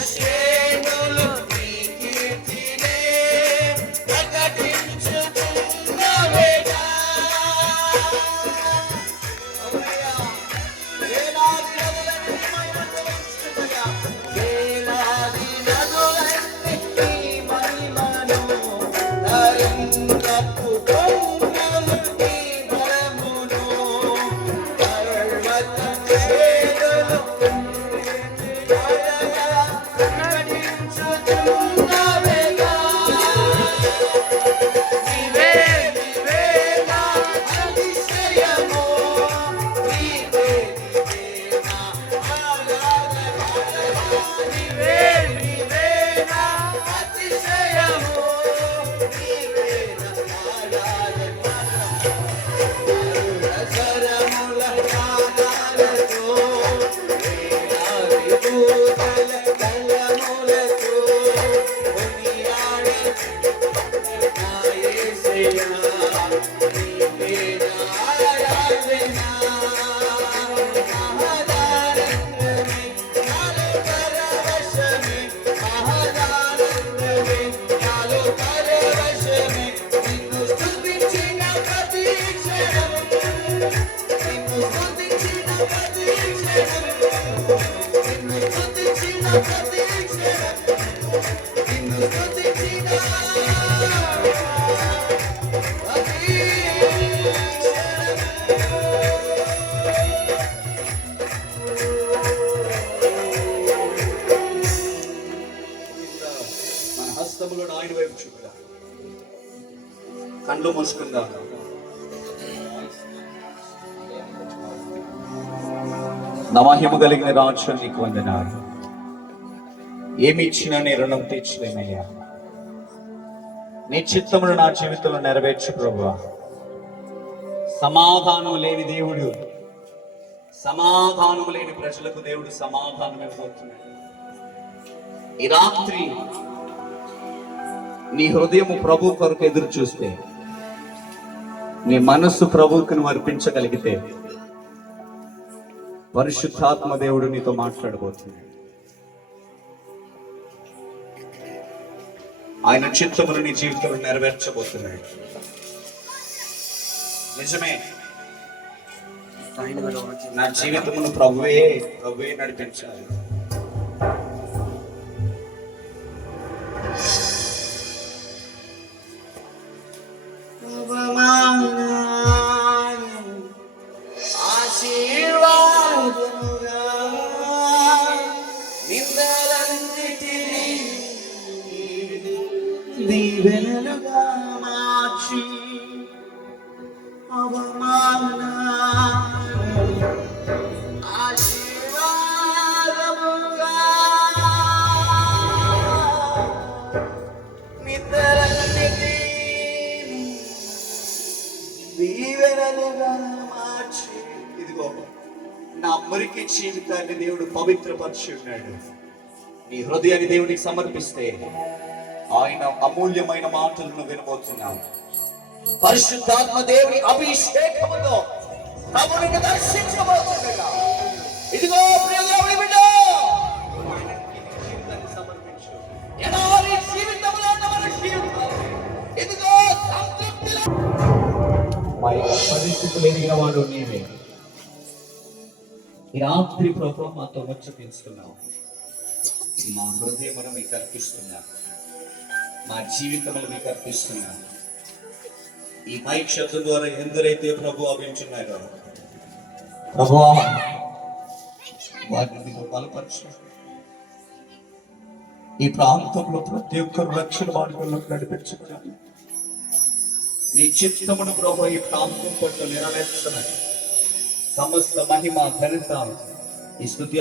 Let's. మన హస్తములో ఆయన వైపు చూపుదా కళ్ళు మూసుకుందా నమహిమ కలిగిన రాజు నీకు వందనాలు ఏమి ఇచ్చినా నీ రుణం తీర్చలేమయ్యా. నీ చిత్తమును నా జీవితంలో నెరవేర్చు ప్రభు సమాధానం లేని దేవుడు సమాధానం లేని ప్రజలకు దేవుడు సమాధానం ఇవ్వబోతున్నాడు. ఈ రాత్రి నీ హృదయము ప్రభు కొరకు ఎదురు చూస్తే నీ మనస్సు ప్రభువుకు నువ్వు అర్పించగలిగితే పరిశుద్ధాత్మ దేవుడు నీతో మాట్లాడబోతున్నాడు. ఆయన చిత్తమును నీ జీవితంలో నెరవేర్చబోతున్నాడు. నిజమే. నా జీవితమును ప్రభువే ప్రభువే నడిపించాలి. ఆశీర్వాదముగా నిందలన్నిటినీ దీవెనలుగా మార్చి అవమాన ఆశీర్వాదముగా నిందలన్నిటినీ దీవెనలుగా మార్చి. ఇదిగో నా మురికి జీవితాన్ని దేవుడు పవిత్రపరిచి ఉన్నాడు. నీ హృదయాన్ని దేవునికి సమర్పిస్తే ఆయన అమూల్యమైన మాటలను వినబోతున్నాను పరిశుద్ధాత్మ దేవుని అభిషేకముతో ప్రభునికి దర్శించబోతుండగా ఇదిగో ప్రియదేవుని బిడ్డ! ఈ రాత్రి ప్రభు మాతో వచ్చి పెంచుతున్నావు. మా హృదయ మనం కల్పిస్తున్నాం మా జీవితములు మీకు అర్పిస్తున్నాను. ఈ మైక్ శబ్దం ద్వారా ఎందరైతే ప్రభు అభించున్నారో ప్రభు వారిని బలపరచు. ఈ ప్రాంతంలో ప్రతి ఒక్కరు రక్షణ మార్గంలో నడిపించుకోవాలి నీ చిత్తమును ప్రభు ఈ ప్రాంతం పట్ల నెరవేర్చమని సమస్త మహిమ ఘనత ఈ స్థుతి